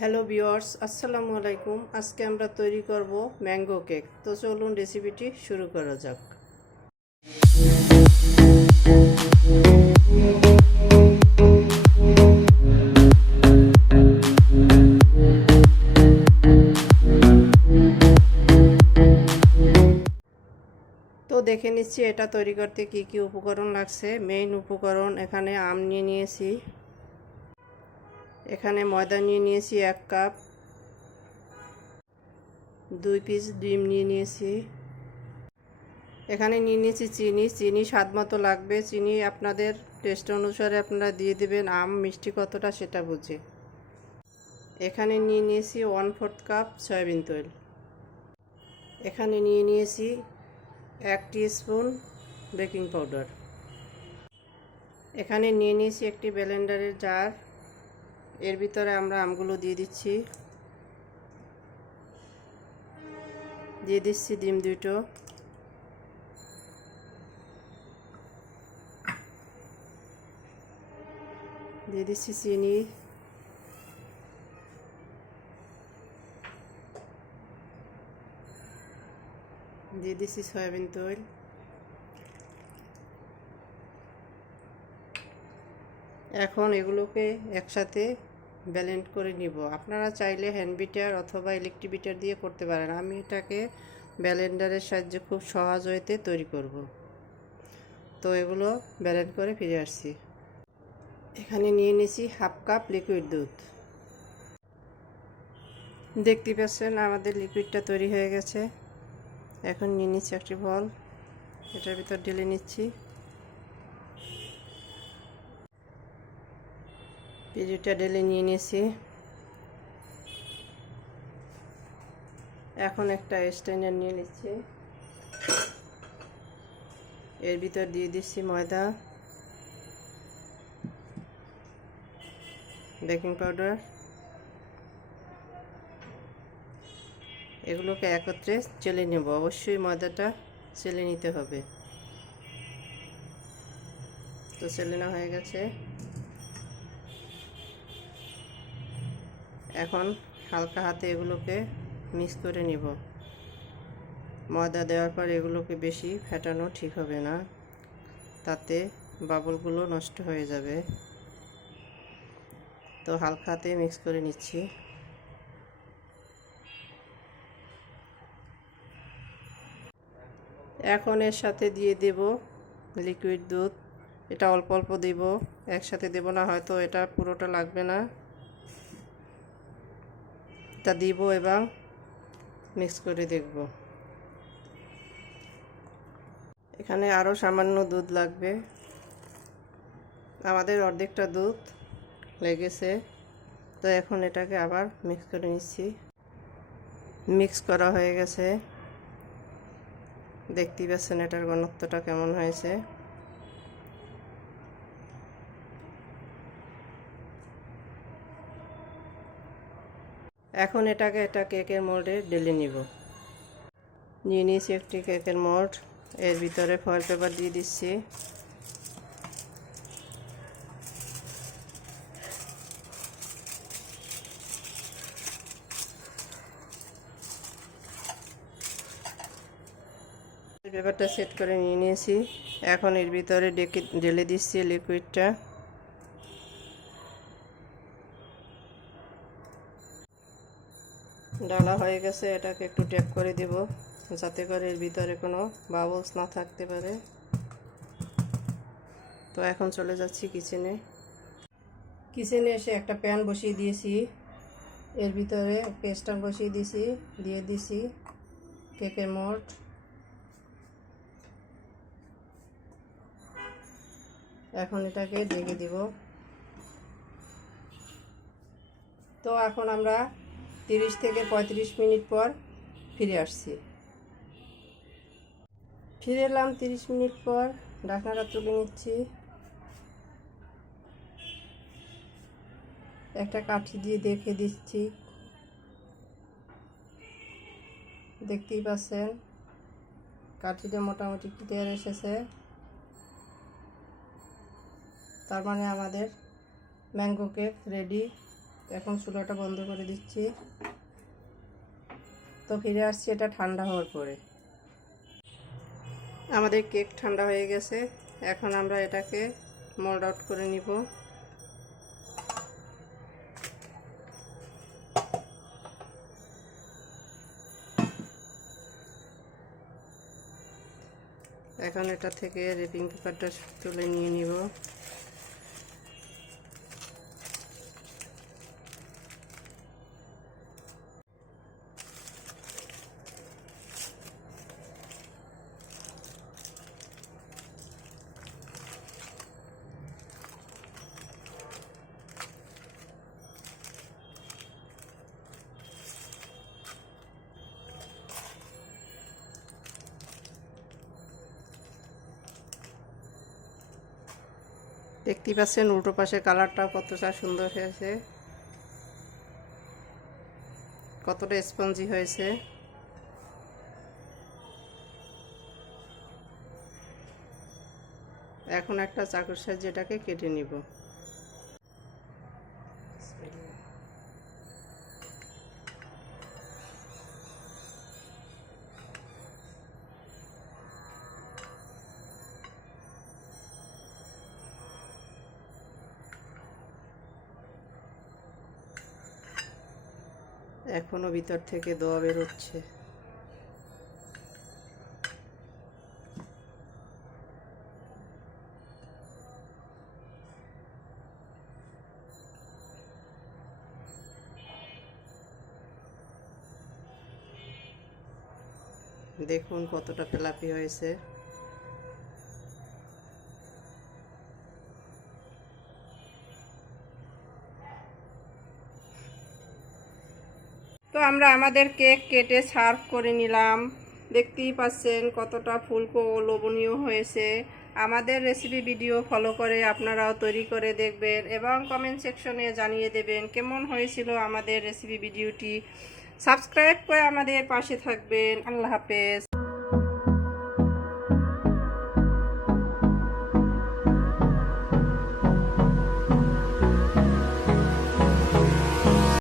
Hello viewers আসসালামু আলাইকুম। আজকে আমরা তৈরি করব ম্যাঙ্গো কেক। তো চলুন রেসিপিটি শুরু করা যাক। তো দেখে নিচ্ছি এটা তৈরি করতে কি কি উপকরণ লাগছে। মেইন উপকরণ এখানে আম নিয়ে নিয়েছি। এখানে ময়দা নিয়ে নিয়েছি এক কাপ। দুই পিস ডিম নিয়ে নিয়েছি। এখানে নিয়ে নিয়েছি চিনি। চিনি স্বাদ মতো লাগবে। চিনি আপনাদের টেস্ট অনুসারে আপনারা দিয়ে দেবেন। আম, মিষ্টি কতটা সেটা বুঝে। এখানে নিয়ে নিয়েছি ওয়ান ফোর্থ কাপ সয়াবিন তৈল এখানে নিয়ে নিয়েছি এক স্পুন বেকিং পাউডার এখানে নিয়ে নিয়েছি একটি ব্লেন্ডারের জার এর ভিতরে আমরা আমগুলো দিয়ে দিচ্ছি। দিয়ে দিচ্ছি ডিম দুটো। দিয়ে দিচ্ছি চিনি। দিয়ে দিচ্ছি সয়াবিন তৈল। এখন এগুলোকে একসাথে ব্যালেন্ড করে নিব। আপনারা চাইলে হ্যান্ড বিটার অথবা ইলেকট্রিক বিটার দিয়ে করতে পারেন। আমি এটাকে ব্যালেন্ডারের সাহায্যে খুব সহজ হইতে তৈরি করব। তো এগুলো ব্যালেন্ড করে ফিরে আসছি। এখানে নিয়ে নিয়েছি হাফ কাপ লিকুইড দুধ। দেখতে পাচ্ছেন আমাদের লিকুইডটা তৈরি হয়ে গেছে। এখন নিয়ে নিচ্ছি একটি বল। এটার ভিতর ঢেলে নিচ্ছি। পিজুটা ঢেলে নিয়ে নিয়েছি। এখন একটা স্ট্যান্ডার নিয়ে নিচ্ছি। এর ভিতর দিয়ে দিচ্ছি ময়দা। Baking powder. এগুলোকে একত্রে চেলে নেব। অবশ্যই ময়দাটা চেলে নিতে হবে। তো চেলে নেওয়া হয়ে গেছে। এখন হালকা হাতে এগুলোকে মিক্স করে নিব। ময়দা দেওয়ার পর এগুলোকে বেশি ফেটানো ঠিক হবে না। তাতে বাবলগুলো নষ্ট হয়ে যাবে। তো হালকা হাতে মিক্স করে নিচ্ছি। এখন এর সাথে দিয়ে দেব লিকুইড দুধ। এটা অল্প অল্প দেব। একসাথে দেব না, হয়তো এটা পুরোটা লাগবে না। এটা দিব এবং মিক্স করে দেখব। এখানে আরও সামান্য দুধ লাগবে। আমাদের অর্ধেকটা দুধ লেগেছে। তো এখন এটাকে আবার মিক্স করে নিচ্ছি। মিক্স করা হয়ে গেছে। দেখতেই পাচ্ছেন এটার ঘনত্বটা কেমন হয়েছে। এখন এটাকে এটা কেকের মোল্ডে ঢেলে নিব। নিয়ে নিয়েছি একটি কেকের মোল্ড এর ভিতরে ফয়েল পেপার দিয়ে দিচ্ছি। পেপারটা সেট করে নিয়ে নিয়েছি। এখন এর ভিতরে ডেকে ঢেলে দিচ্ছি লিকুইডটা ডালা হয়ে গেছে, এটাকে একটু ট্যাপ করে দেব, যাতে করে এর ভিতরে কোনো বাবলস না থাকতে পারে। তো এখন চলে যাচ্ছি কিচেনে কিচেনে এসে একটা প্যান বসিয়ে দিয়েছি, এর ভিতরে কেসটা বসিয়ে দিয়েছি দিয়ে দিছি কেকের মোট। এখন এটাকে ঢেকে দিব। তো এখন আমরা তিরিশ থেকে পঁয়ত্রিশ মিনিট পর ফিরে আসছি। ফিরে এলাম তিরিশ মিনিট পর ঢাকনাটা তুলে নিচ্ছি। একটা কাঠি দিয়ে দেখে দিচ্ছি। দেখতেই পাচ্ছেন, কাঠিটা মোটামুটি ক্লিয়ার এসেছে। তার মানে আমাদের ম্যাঙ্গো কেক রেডি এখন চুলাটা বন্ধ করে দিচ্ছি। তো ফিরে আসছি, এটা ঠান্ডা হওয়ার পরে। আমাদের কেক ঠান্ডা হয়ে গেছে। এখন আমরা এটাকে মোল্ড আউট করে নিব। এখন এটা থেকে রেপিং পেপারটা তুলে নিয়ে নিব। দেখতেই পাচ্ছেন উল্টো পাশে কালারটাও কতটা সুন্দর হয়েছে। কতটা স্পঞ্জি হয়েছে। এখন একটা চাকুর সাহায্যে এটাকে কেটে নিব। এখনও ভিতর থেকে দোয়া বেরোচ্ছে। দেখুন কতটা ফেলাপি হয়েছে। তো আমরা আমাদের কেক কেটে সার্ভ করে নিলাম। দেখতেই পাচ্ছেন কতটা ফুলকো লোভনীয় হয়েছে। আমাদের রেসিপি ভিডিও ফলো করে আপনারাও তৈরি করে দেখবেন এবং কমেন্ট সেকশনে জানিয়ে দেবেন কেমন হয়েছিল আমাদের রেসিপি ভিডিওটি সাবস্ক্রাইব করে আমাদের পাশে থাকবেন। আল্লাহ হাফেজ।